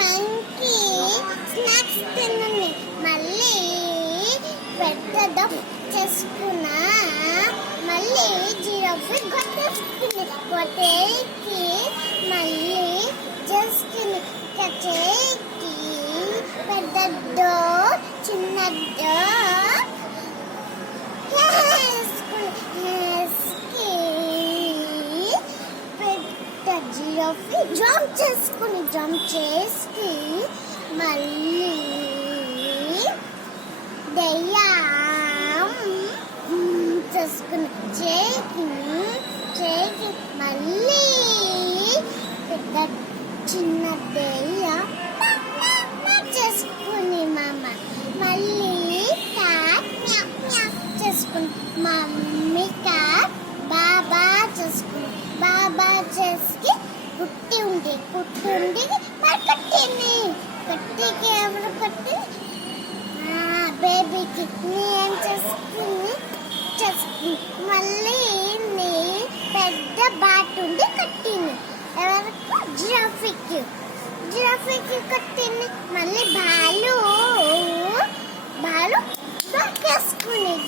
Monkey snacks తిన్నది. మళ్ళీ పెద్ద చేసుకున్నా. మళ్ళీ జిరాఫీ కొట్టేసుకుంది. కొట్టేకి మళ్ళీ చేసుకుంది. కచేకి పెద్దదో చిన్నదో జిరాఫీ జంప్ చేసి మళ్ళీ దయ్యం చేసుకుని చేకి మళ్ళీ పెద్ద చిన్న దయ్యం చేసుకుని మామ మళ్ళీ క్యాట్ చేసుకుని మమ్మీ క్యాట్ బాబా చేసుకుని బాబా చేసి కుట్టి ఉండి మరి కట్టింది. కట్టికి ఎవరు కట్టి బేబీకి నేను చేసుకుని మళ్ళీ పెద్ద బాట్ ఉండి కట్టింది. ఎవరికి జిరాఫీకి కట్టింది. మళ్ళీ బాలు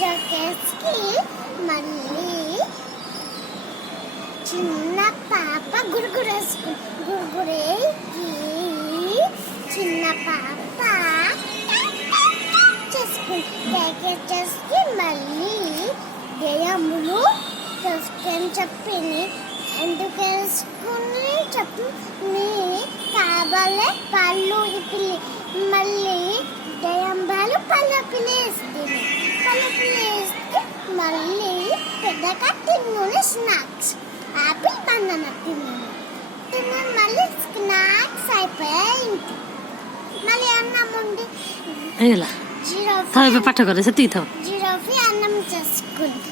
జోకేసుకి మళ్ళీ చిన్న పాప గురుగురేకి చిన్న పాప చేసుకుని మళ్ళీ దయ్యములు చేసుకొని చెప్పింది. ఎందుకు వేసుకుని చెప్పి కావాలే పళ్ళు పిల్లి మళ్ళీ దయ్యం పళ్ళు పిల్లేస్తుంది. మళ్ళీ పెద్దగా తిన్నాను స్నాక్స్ ఆపిల్ బనానా తిన్నాను. మళ్ళీ స్నాక్స్ అయిపోయాయి. మళ్ళీ అన్నం ఉండి జిరాఫీ అన్నం చేసుకుంది.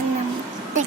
అన్నం